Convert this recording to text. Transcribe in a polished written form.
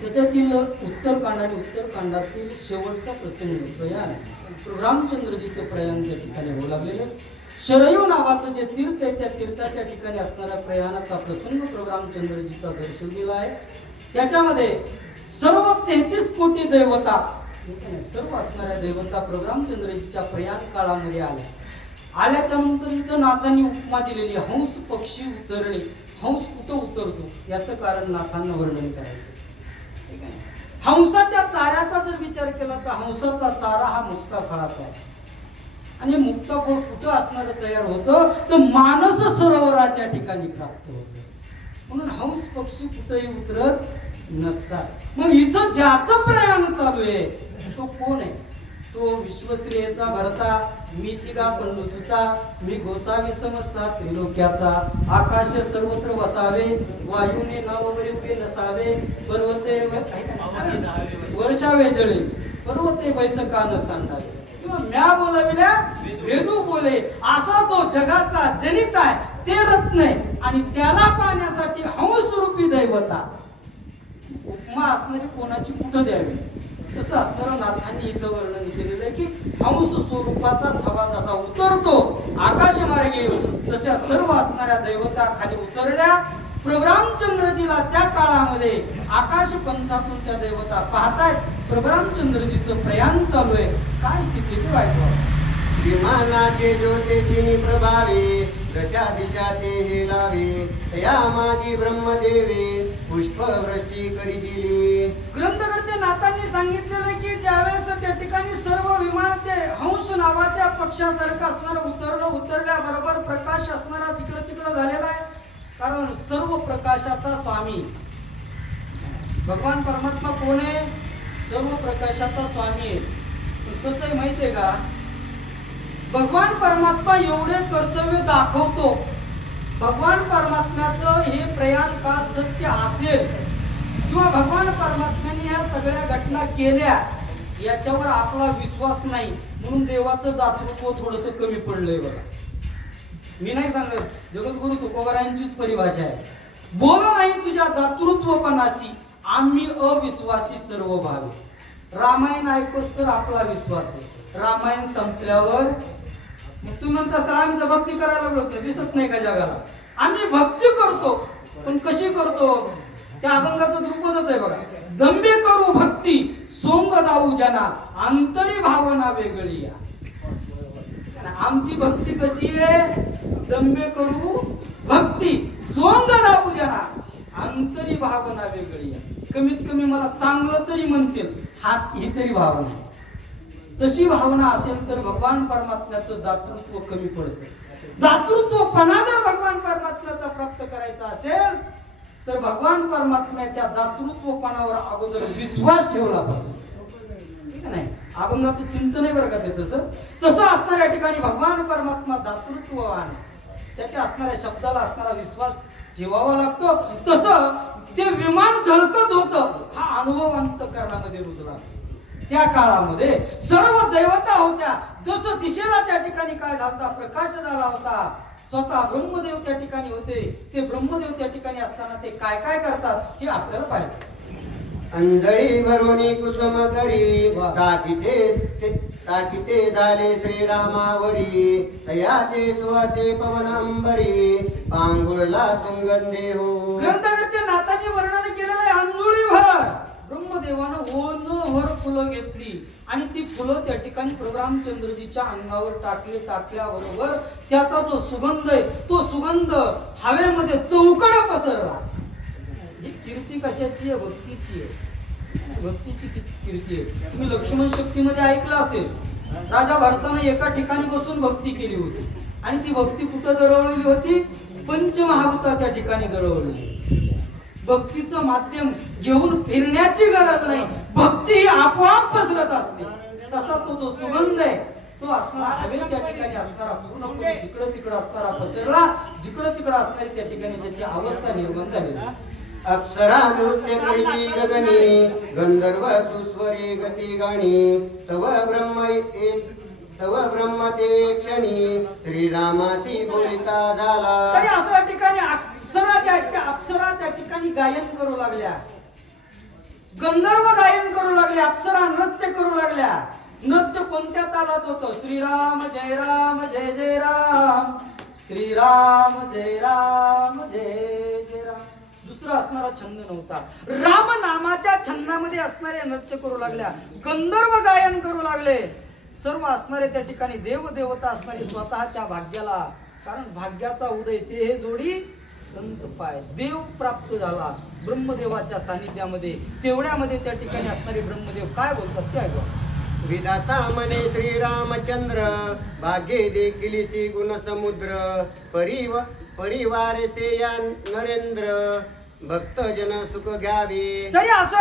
त्याच्यातील उत्तरकांड आणि उत्तरकांडातील शेवटचा प्रसंग प्रयाण रामचंद्रजीचं प्रयाण त्या ठिकाणी होऊ लागलेलं. शरयू नावाचं जे तीर्थ आहे त्या तीर्थाच्या ठिकाणी असणाऱ्या प्रयाणाचा प्रसंग प्रभू रामचंद्रजीचा दर्शवलेला आहे. त्याच्यामध्ये सर्व 33 कोटी देवता सर्व असणाऱ्या देवता प्रभू रामचंद्रजीच्या प्रयाण काळामध्ये आल्याच्या नंतर इथं नाथांनी उपमा दिलेली हंस पक्षी उतरणे. हंस कुठं उतरतो याचं कारण नाथांना वर्णन करायचं. ठीक आहे. हंसाच्या चाऱ्याचा जर विचार केला तर हंसाचा चारा हा मुक्ता फळाचा आहे आणि मुक्ता फळ कुठं असणार तयार होतं तर मानस सरोवराच्या ठिकाणी प्राप्त होतं. म्हणून हंस पक्षी कुठेही उतरत नसतात. मग इथं ज्याचं प्रयाण चालू आहे तो कोण आहे? तो विश्वश्रेयचा भरता मीचिगा पंडुसुता मी गोसावी समजता त्रिलोक्याचा. आकाश सर्वत्र वसावे वायूने नववरिपे नसावे पर्वते वर्षावे जळे पर्वते बैसका न सांडावे. किंवा म्या बोलविल्या वेदू बोले असा जो जगाचा जनित आहे ते रत्न आहे आणि त्याला पाहण्यासाठी हंस रूपी दैवता. उपमा असणारी कोणाची कुठं द्यावी तसं असणारं नाथांनी इथं वर्णन केलेलं आहे की हंस स्वरूपाचा थवा जसा उतरतो आकाश मार्गे तशा सर्व असणाऱ्या देवता खाली उतरल्या. प्रभू रामचंद्रजीला त्या काळामध्ये आकाश पंथातून त्या देवता पाहतायत. प्रभू रामचंद्रजीचं प्रयाण चालू आहे. काय स्थिती ते वाईट विमानाचे जोते तिनी प्रभावे दशा दिशा ते हे लावे या माझी ब्रह्मदेवे पुष्पवृष्टी करीतील. ग्रंथकर्ते नाथांनी सांगितलेलं की ज्यावेळेस त्या ठिकाणी सर्व विमान ते हंस नावाच्या पक्षासारखं असणारं उतरल्याबरोबर प्रकाश असणारा जिकडं तिकडं झालेला आहे. कारण सर्व प्रकाशाचा स्वामी भगवान परमात्मा कोण आहे? सर्व प्रकाशाचा स्वामी आहे. कसं आहे माहितीये का? भगवान परमात्मा एवढे कर्तव्य दाखवतो. भगवान परमात्म्याचं हे प्रयाण का सत्य असेल किंवा भगवान परमात्म्याने या सगळ्या घटना केल्या याच्यावर आपला विश्वास नाही म्हणून देवाचं दातृत्व थोडंसं कमी पडलंय. बघा मी नाही सांगत, जगद्गुरु तुकोबारायांचीच परिभाषा आहे. बोल नाही तुझ्या दातृत्वपणाशी आम्ही अविश्वासी सर्व भावे. रामायण ऐकोस तर आपला विश्वास आहे. रामायण संपल्यावर मग तुम्ही म्हणता सर आम्ही तर भक्ती करायला लागलो दिसत नाही का जगाला? आम्ही भक्ती करतो पण कशी करतो? त्या अभंगाचं दृपदच आहे बघा. दंबे करू भक्ती सोंग दाऊ जना अंतरी भावना वेगळी या. आमची भक्ती कशी आहे? दंबे करू भक्ती सोंग दाऊ जना अंतरी भावना वेगळी या. कमीत कमी मला चांगलं तरी म्हणतील हात ही तरी भावना आहे. तशी भावना असेल तर भगवान परमात्म्याचं दातृत्व कमी पडते. दातृत्वपणा जर भगवान परमात्म्याचा प्राप्त करायचा असेल तर भगवान परमात्म्याच्या दातृत्वपणावर अगोदर विश्वास ठेवला पाहिजे. ठीक नाही? अभंगाचं चिंतन आहे बरं का ते. तसं असणाऱ्या ठिकाणी भगवान परमात्मा दातृत्ववान त्याच्या असणाऱ्या शब्दाला असणारा विश्वास ठेवावा लागतो. तसं ते विमान झळकत होतं हा अनुभव अंतःकरणामध्ये रुजला. त्या काळामध्ये सर्व देवता होत्या. जसं दिशेला त्या ठिकाणी काय झाला प्रकाश झाला होता. स्वतः ब्रह्मदेव त्या ठिकाणी होते. ते ब्रह्मदेव त्या ठिकाणी असताना ते काय काय करतात हे आपल्याला पाहिजे. अंजळी भरोनी कुसुम करी ताकिते झाले श्रीरामावरी तयाचे सुवासे पवन अंबरी पांगुळला सुगंधे हो. ग्रंथकर्ते नाथांनी वर्णन केलेलं आहे. अंजुळी भर ब्रह्मदेवानं ओंजळभर फुलं घेतली आणि ती फुलं त्या ठिकाणी प्रभू रामचंद्रजीच्या अंगावर टाकल्याबरोबर त्याचा जो सुगंध आहे तो सुगंध हवेमध्ये चौकड पसरला. ही कीर्ती कशाची आहे? भक्तीची आहे. भक्तीची कीर्ती आहे. तुम्ही लक्ष्मण शक्तीमध्ये ऐकलं असेल राजा भरताने एका ठिकाणी बसून भक्ती केली होती आणि ती भक्ती कुठं दरवलेली होती? पंचमहाभूताच्या ठिकाणी दरवलेली. भक्तीचं माध्यम घेऊन फिरण्याची गरज नाही. भक्ती ही आपोआप पसरत असते. तसा तो जो सुगंध आहे तो असणारा हवेच्या ठिकाणी असणारा पूर्णपणे जिकडं तिकडं असणारा पसरला. जिकडं तिकडं असणारी त्या ठिकाणी त्याची अवस्था निर्माण झाली. अप्सरा नृत्य करीती गगनी गंधर्व सुस्वरे गती गाणी तव ब्रह्म ते क्षणी श्रीरामासी बोलिता झाला. तरी असं ठिकाणी अप्सरा त्या ठिकाणी गायन करू लागल्या. गंधर्व गायन करू लागले, अप्सरा नृत्य करू लागल्या. नृत्य कोणत्या तालात होतं? श्रीराम जय राम जय जय राम, श्रीराम जय राम जय जय राम. दुसरा असणारा छंद नव्हता. राम नामाच्या छंदामध्ये असणारे नृत्य करू लागल्या, गंधर्व गायन करू लागले. सर्व असणारे त्या ठिकाणी देव देवता असणारे स्वतःच्या भाग्याला, कारण भाग्याचा उदय ते हे जोडी संत पाय. देव प्राप्त झाला ब्रह्मदेवाच्या सानिध्यामध्ये. तेवढ्यामध्ये त्या ठिकाणी असणारे ब्रह्मदेव काय बोलतात ते ऐकवा. विधाता म्हणे श्रीरामचंद्र, भाग्ये देखील सी गुण समुद्र. परिवार से या नरेंद्र, भक्त जन सुख घ्यावे. तरी असं